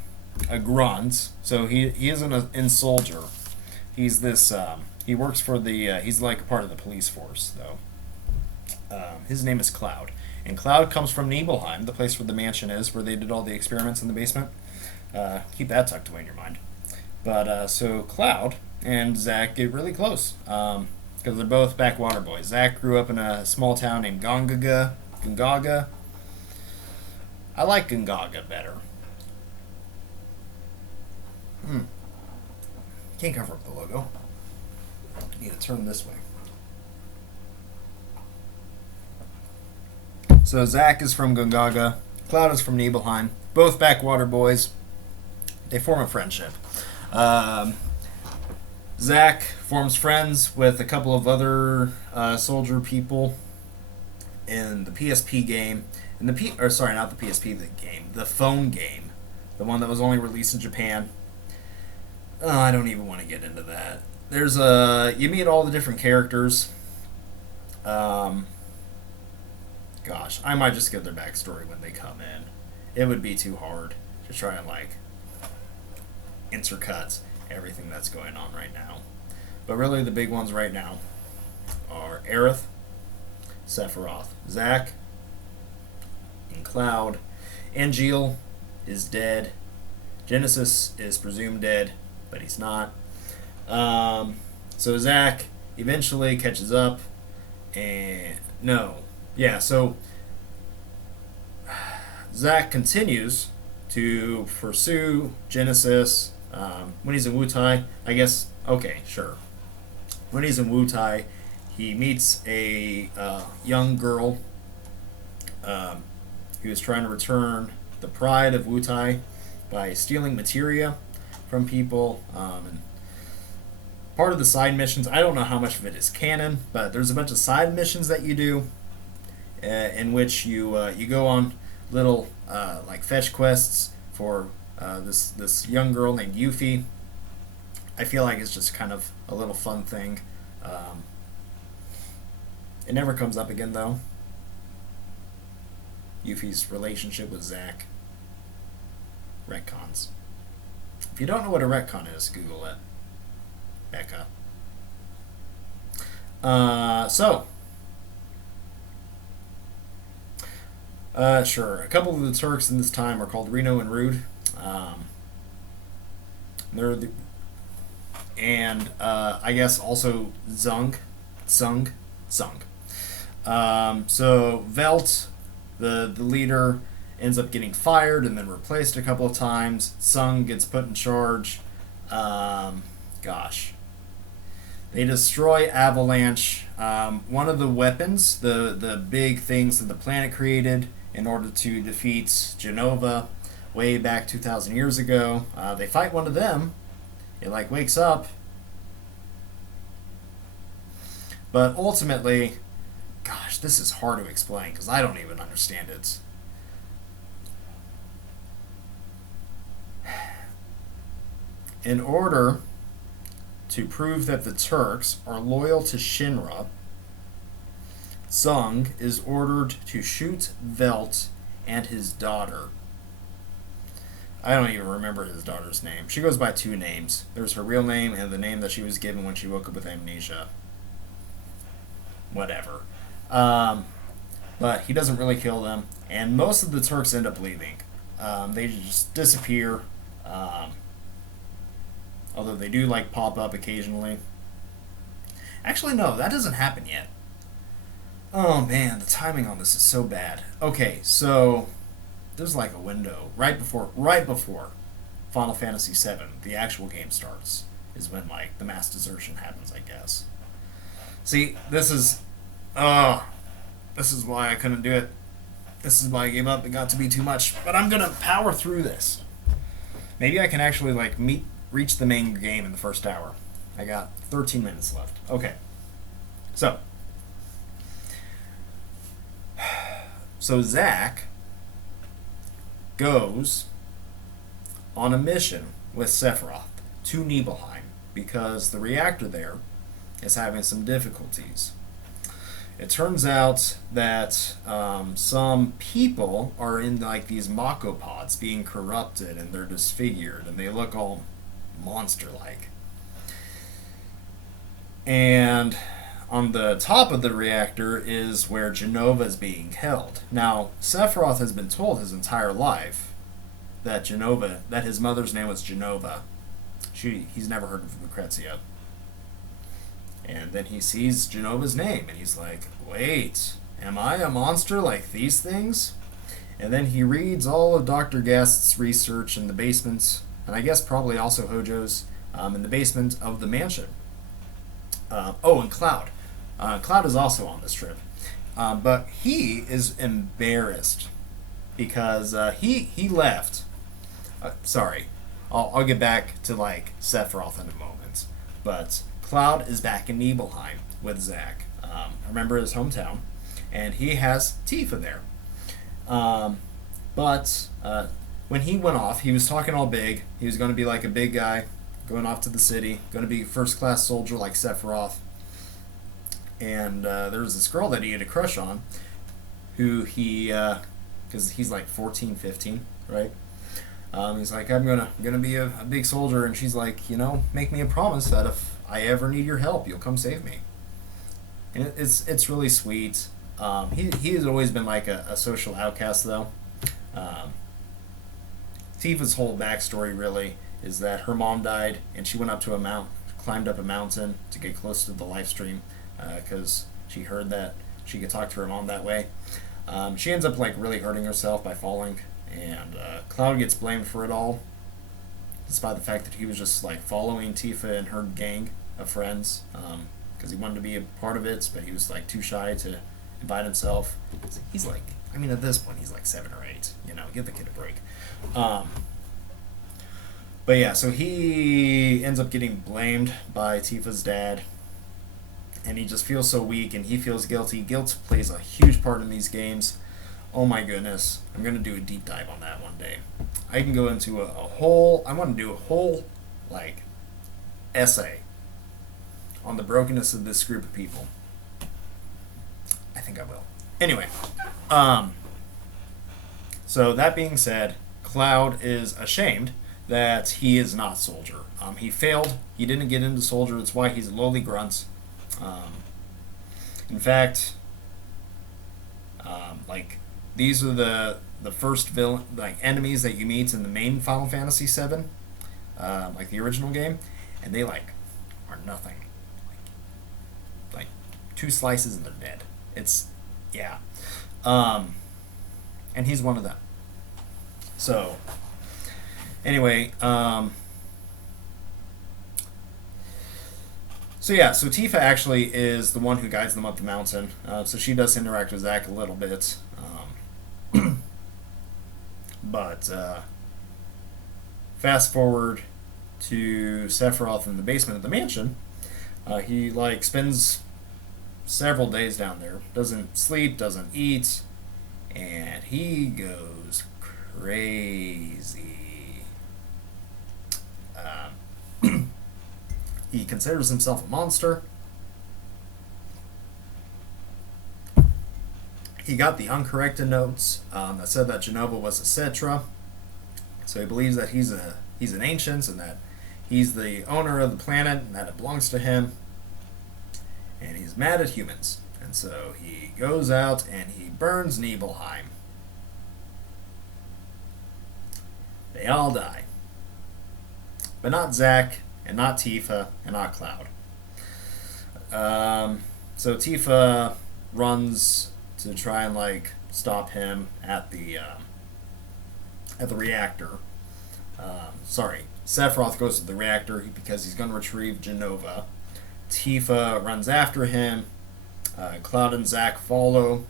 grunt. So he isn't an in soldier. He's this. He works for the. He's like part of the police force, though. His name is Cloud. And Cloud comes from Nibelheim, the place where the mansion is, where they did all the experiments in the basement. Keep that tucked away in your mind. But so Cloud and Zack get really close, because they're both backwater boys. Zack grew up in a small town named Gongaga. Gongaga. I like Gongaga better. Can't cover up the logo. I need to turn this way. So Zack is from Gongaga. Cloud is from Nibelheim. Both backwater boys. They form a friendship. Um, Zack forms friends with a couple of other soldier people in the PSP game. In the or sorry, not the PSP the game, the phone game, the one that was only released in Japan. I don't even want to get into that. There's you meet all the different characters. Um, Gosh, I might just give their backstory when they come in. It would be too hard to try and like intercut everything that's going on right now. But really, the big ones right now are Aerith, Sephiroth, Zack, and Cloud. Angeal is dead. Genesis is presumed dead, but he's not. So Zack eventually catches up, and no, yeah. So Zack continues to pursue Genesis when he's in Wutai. I guess okay, sure. When he's in Wutai, he meets a young girl who is trying to return the pride of Wutai by stealing materia from people. And part of the side missions, I don't know how much of it is canon, but there's a bunch of side missions that you do in which you go on little like fetch quests for this young girl named Yuffie. I feel like it's just kind of a little fun thing. It never comes up again though. Yuffie's relationship with Zack. Retcons. If you don't know what a retcon is, Google it. Becca. Sure. A couple of the Turks in this time are called Reno and Rude. They're I guess also Zung, Sung. So Velt, the leader, ends up getting fired and then replaced a couple of times. Sung gets put in charge. Gosh. They destroy Avalanche. One of the weapons, the big things that the planet created in order to defeat Genova way back 2,000 years ago. They fight one of them. It like wakes up. But ultimately, gosh, this is hard to explain because I don't even understand it. In order to prove that the Turks are loyal to Shinra, Sung is ordered to shoot Velt and his daughter. I don't even remember his daughter's name. She goes by two names. There's her real name and the name that she was given when she woke up with amnesia. Whatever. But he doesn't really kill them, and most of the Turks end up leaving. They just disappear. Although they do like pop up occasionally. Actually, no, that doesn't happen yet. Oh man, the timing on this is so bad. Okay, so there's like a window right before Final Fantasy VII, the actual game starts, is when like the mass desertion happens, I guess. See, this is why I couldn't do it. This is why I gave up. It got to be too much. But I'm gonna power through this. Maybe I can actually like reach the main game in the first hour. I got 13 minutes left. Okay. So Zack goes on a mission with Sephiroth to Nibelheim because the reactor there is having some difficulties. It turns out that some people are in like these Mako pods being corrupted and they're disfigured and they look all monster-like. And on the top of the reactor is where Genova is being held. Now, Sephiroth has been told his entire life that his mother's name was Genova. He's never heard of Lucrezia. And then he sees Genova's name, and he's like, wait, am I a monster like these things? And then he reads all of Dr. Gast's research in the basements, and I guess probably also Hojo's, in the basement of the mansion. And Cloud. Cloud is also on this trip. But he is embarrassed because he left. Sorry, I'll get back to like Sephiroth in a moment. But Cloud is back in Nibelheim with Zack. Remember his hometown, and he has Tifa there. But when he went off, he was talking all big. He was going to be like a big guy, going off to the city, going to be a first-class soldier like Sephiroth. And there was this girl that he had a crush on, who because he's like 14, 15, right? He's like, I'm gonna be a big soldier, and she's like, make me a promise that if I ever need your help, you'll come save me. And it's really sweet. He has always been like a social outcast, though. Tifa's whole backstory really is that her mom died, and she went up to climbed up a mountain to get close to the live stream, because she heard that she could talk to her mom that way. She ends up like really hurting herself by falling, and Cloud gets blamed for it all, despite the fact that he was just like following Tifa and her gang of friends, because he wanted to be a part of it, but he was like too shy to invite himself. He's like, at this point he's like 7 or 8. Give the kid a break. But yeah, so he ends up getting blamed by Tifa's dad, and he just feels so weak, and he feels guilty. Guilt plays a huge part in these games. Oh my goodness. I'm going to do a deep dive on that one day. I can go into I want to do a whole, like, essay on the brokenness of this group of people. I think I will. Anyway, so that being said, Cloud is ashamed that he is not Soldier. He failed. He didn't get into Soldier. That's why he's a lowly grunt. In fact, these are the first enemies that you meet in the main Final Fantasy VII, the original game, and they are nothing. Like 2 slices and they're dead. It's, yeah. Um, and he's one of them. So, anyway, so yeah, so Tifa actually is the one who guides them up the mountain. So she does interact with Zack a little bit. But fast forward to Sephiroth in the basement of the mansion. He like spends several days down there. Doesn't sleep, doesn't eat, and he goes crazy. He considers himself a monster. He got the uncorrected notes that said that Jenova was a Cetra, so he believes that he's an ancient and that he's the owner of the planet and that it belongs to him. And he's mad at humans, and so he goes out and he burns Nibelheim. They all die, but not Zack and not Tifa and not Cloud. So Tifa runs to try and like stop him at the reactor. Sephiroth goes to the reactor because he's going to retrieve Jenova. Tifa runs after him. Cloud and Zack follow.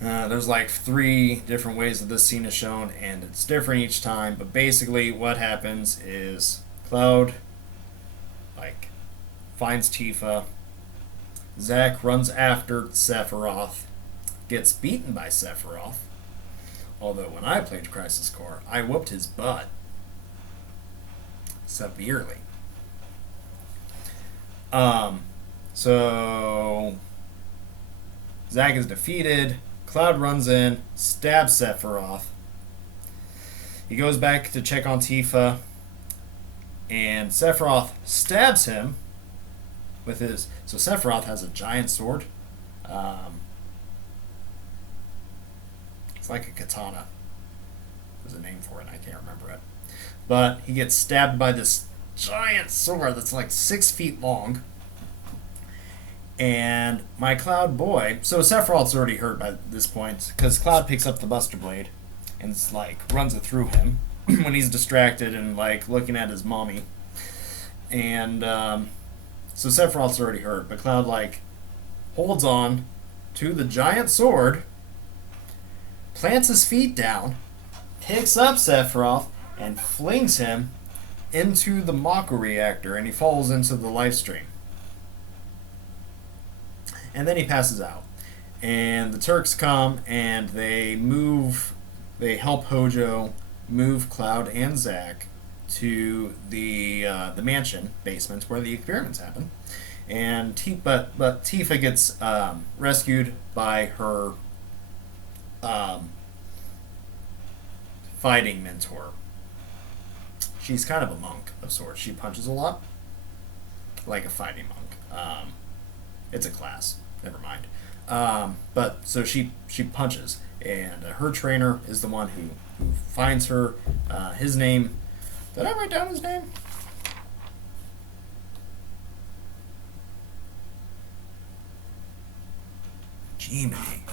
There's like 3 different ways that this scene is shown, and it's different each time. But basically, what happens is Cloud like finds Tifa. Zack runs after Sephiroth, gets beaten by Sephiroth. Although when I played Crisis Core, I whooped his butt severely. So Zack is defeated. Cloud runs in, stabs Sephiroth. He goes back to check on Tifa, and Sephiroth stabs him with his. So Sephiroth has a giant sword. It's like a katana. There's a name for it, and I can't remember it. But he gets stabbed by this giant sword that's like 6 feet long. And my Cloud boy, so Sephiroth's already hurt by this point, because Cloud picks up the Buster Blade and like runs it through him when he's distracted and like looking at his mommy. And so Sephiroth's already hurt, but Cloud like holds on to the giant sword, plants his feet down, picks up Sephiroth, and flings him into the Mako reactor, and he falls into the life stream. And then he passes out. And the Turks come and they help Hojo move Cloud and Zack to the mansion basement where the experiments happen. And but Tifa gets rescued by her fighting mentor. She's kind of a monk of sorts. She punches a lot, like a fighting monk. It's a class. Never mind. But so she punches, and her trainer is the one who finds her. His name. Did I write down his name? Jiminy.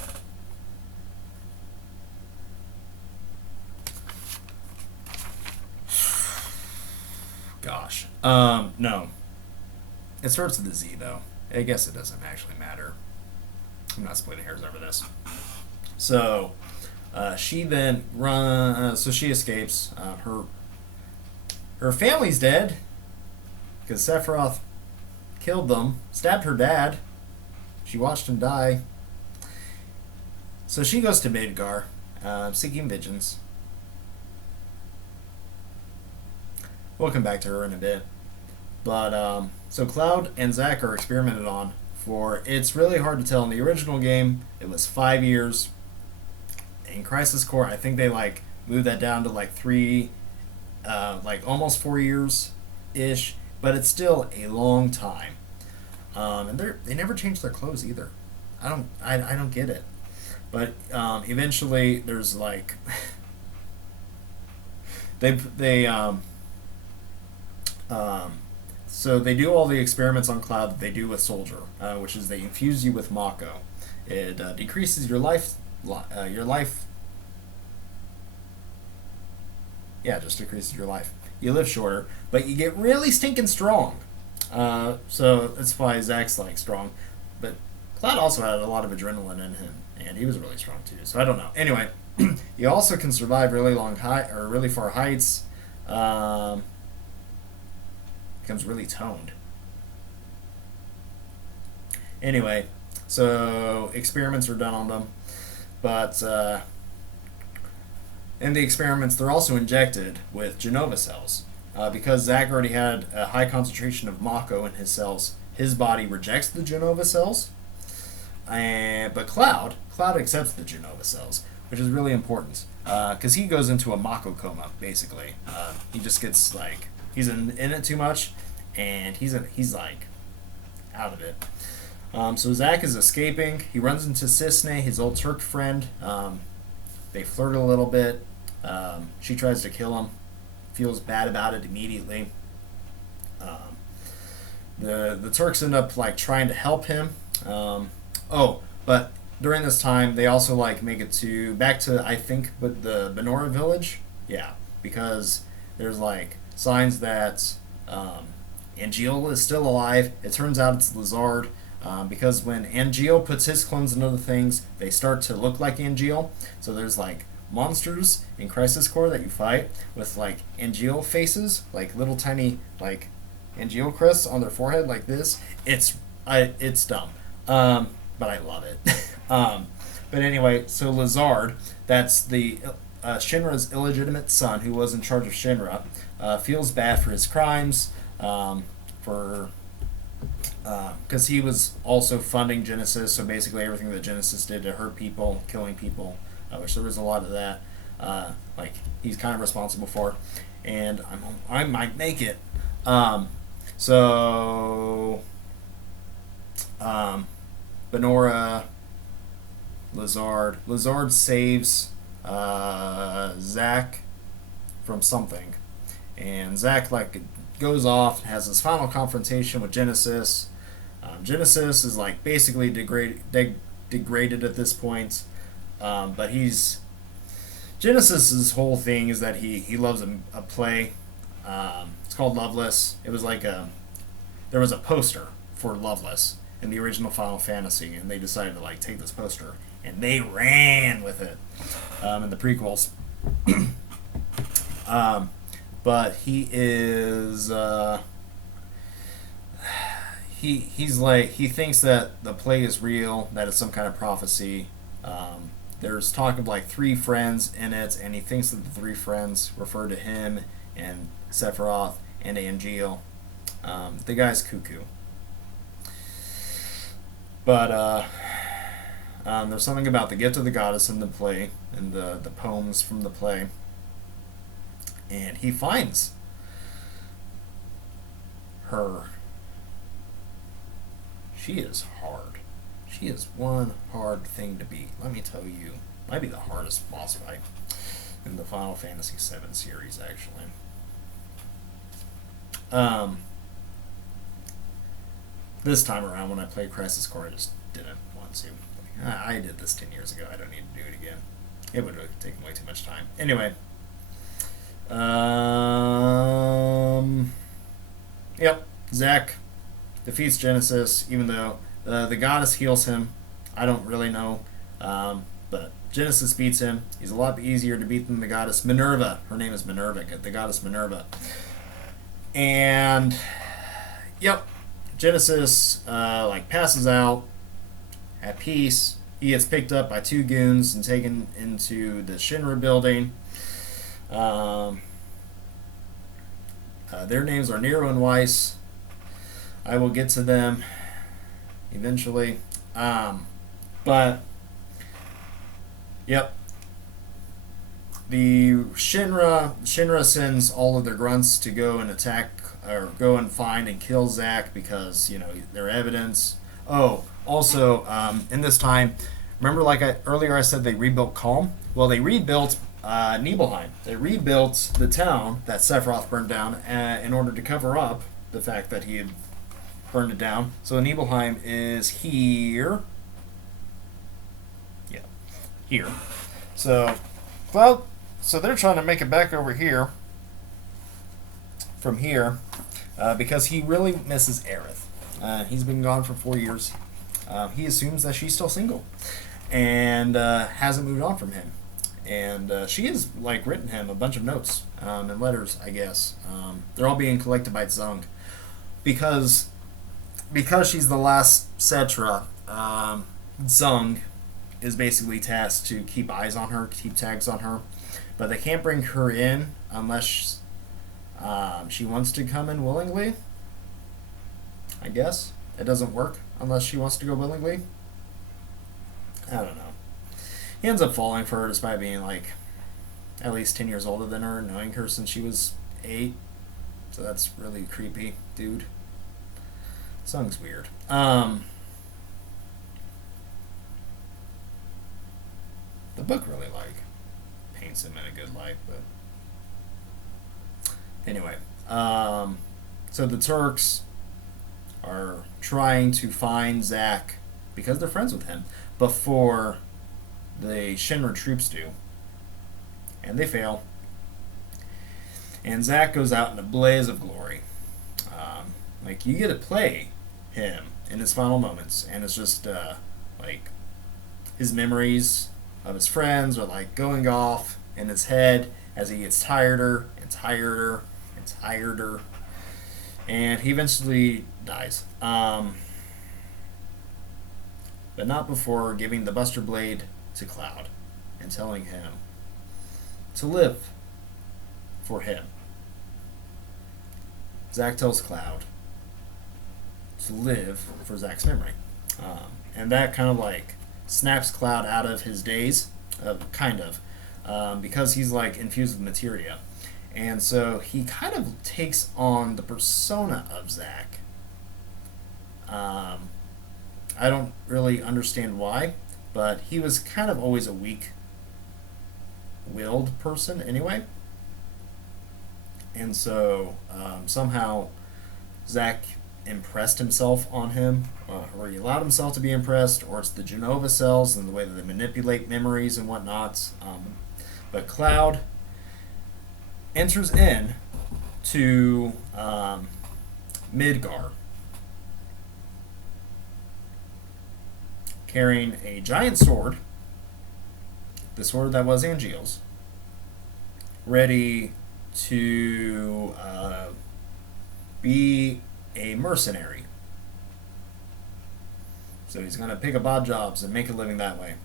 Gosh. No. It starts with a Z, though. I guess it doesn't actually matter. I'm not splitting hairs over this. So, she then runs. So she escapes. Her family's dead because Sephiroth killed them, stabbed her dad. She watched him die. So she goes to Midgar, seeking vengeance. We'll come back to her in a bit. But, so Cloud and Zack are experimented on for, it's really hard to tell. In the original game, it was 5 years. In Crisis Core, I think they, like, moved that down to, like, 3, like, almost 4 years-ish. But it's still a long time. And they never changed their clothes either. I don't get it. But, eventually, there's, like, So they do all the experiments on Cloud that they do with Soldier, which is they infuse you with Mako. It decreases your life. Your life. Yeah, just decreases your life. You live shorter, but you get really stinking strong. So that's why Zach's like strong. But Cloud also had a lot of adrenaline in him, and he was really strong too. So I don't know. Anyway, he also can survive really long height or really far heights. Um, Becomes really toned. Anyway, so experiments are done on them, but in the experiments they're also injected with Genova cells. Because Zach already had a high concentration of Mako in his cells, his body rejects the Genova cells, but Cloud accepts the Genova cells, which is really important because he goes into a Mako coma basically. He just gets like he's in it too much, and he's like out of it. So Zach is escaping. He runs into Cisne, his old Turk friend. They flirt a little bit. She tries to kill him. Feels bad about it immediately. The Turks end up like trying to help him. But during this time they also like make it to back to I think but the Benora village. Yeah, because there's like signs that Angeal is still alive. It turns out it's Lazard. Because when Angeal puts his clones in other things, they start to look like Angeal. So there's like monsters in Crisis Core that you fight with like Angeal faces, like little tiny like Angeal crests on their forehead like this. It's dumb, but I love it. But anyway, so Lazard, that's the Shinra's illegitimate son who was in charge of Shinra, feels bad for his crimes, because he was also funding Genesis, so basically everything that Genesis did to hurt people, killing people, which there was a lot of that, like he's kind of responsible for, and I might make it. So Benora, Lazard saves Zach from something, and Zach like goes off and has his final confrontation with Genesis. Genesis is like basically degraded at this point, but Genesis's whole thing is that he loves a play. It's called Loveless. It was like there was a poster for Loveless in the original Final Fantasy, and they decided to like take this poster and they ran with it in the prequels. But he is he's like he thinks that the play is real, that it's some kind of prophecy. There's talk of like three friends in it, and he thinks that the three friends refer to him and Sephiroth and Angeal. The guy's cuckoo. But there's something about the gift of the goddess in the play, and the poems from the play. And he finds her. She is hard. She is one hard thing to beat. Let me tell you. Might be the hardest boss fight in the Final Fantasy VII series, actually. This time around, when I played Crisis Core, I just didn't want to. I did this 10 years ago. I don't need to do it again. It would have taken way too much time. Anyway. Yep. Zack defeats Genesis, even though the goddess heals him. I don't really know. But Genesis beats him. He's a lot easier to beat than the goddess Minerva. Her name is Minerva, the goddess Minerva. And, yep. Genesis, passes out at peace. He gets picked up by two goons and taken into the Shinra building. Their names are Nero and Weiss. I will get to them eventually. But, yep. The Shinra sends all of their grunts to go and attack, or go and find and kill Zack because, their evidence. Oh, also, in this time, remember earlier I said they rebuilt Calm? Well, they rebuilt Nibelheim. They rebuilt the town that Sephiroth burned down in order to cover up the fact that he had burned it down. So Nibelheim is here. Yeah, here. So, well, so they're trying to make it back over here from here because he really misses Aerith. He's been gone for 4 years. He assumes that she's still single and hasn't moved on from him. And she has like written him a bunch of notes and letters, I guess. They're all being collected by Zung because she's the last Cetra. Zung is basically tasked to keep eyes on her, keep tags on her, but they can't bring her in unless she wants to come in willingly. I guess it doesn't work unless she wants to go willingly. I don't know. He ends up falling for her despite being like at least 10 years older than her, knowing her since she was 8. So that's really creepy, dude. Song's weird. The book really like paints him in a good light, but anyway. So the Turks are trying to find Zack because they're friends with him before the Shinra troops do, and they fail. And Zack goes out in a blaze of glory. Like you get to play him in his final moments, and it's just like his memories of his friends are like going off in his head as he gets tireder and tireder and tireder, and he eventually dies. But not before giving the Buster Blade to Cloud and telling him to live for him. Zack tells Cloud to live for Zack's memory. And that kind of like snaps Cloud out of his daze, because he's like infused with materia. And so he kind of takes on the persona of Zack. I don't really understand why, but he was kind of always a weak-willed person anyway. And so somehow Zack impressed himself on him, or he allowed himself to be impressed, or it's the Genova cells and the way that they manipulate memories and whatnot. But Cloud enters in to Midgar, carrying a giant sword, the sword that was Angeal's, ready to be a mercenary. So he's going to pick up odd jobs and make a living that way.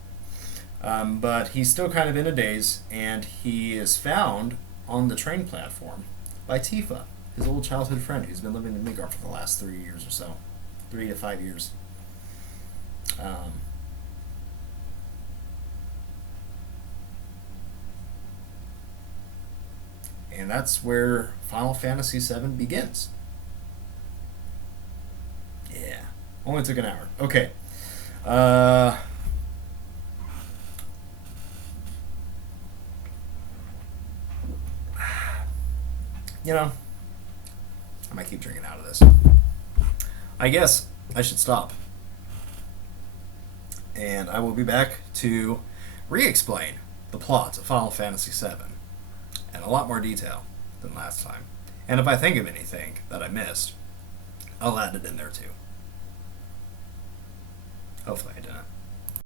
But he's still kind of in a daze, and he is found on the train platform by Tifa, his old childhood friend who's been living in Midgar for the last 3 years or so. 3 to 5 years. And that's where Final Fantasy VII begins. Yeah. Only took an hour. Okay. You know, I might keep drinking out of this. I guess I should stop. And I will be back to re-explain the plot of Final Fantasy VII in a lot more detail than last time. And if I think of anything that I missed, I'll add it in there too. Hopefully I didn't.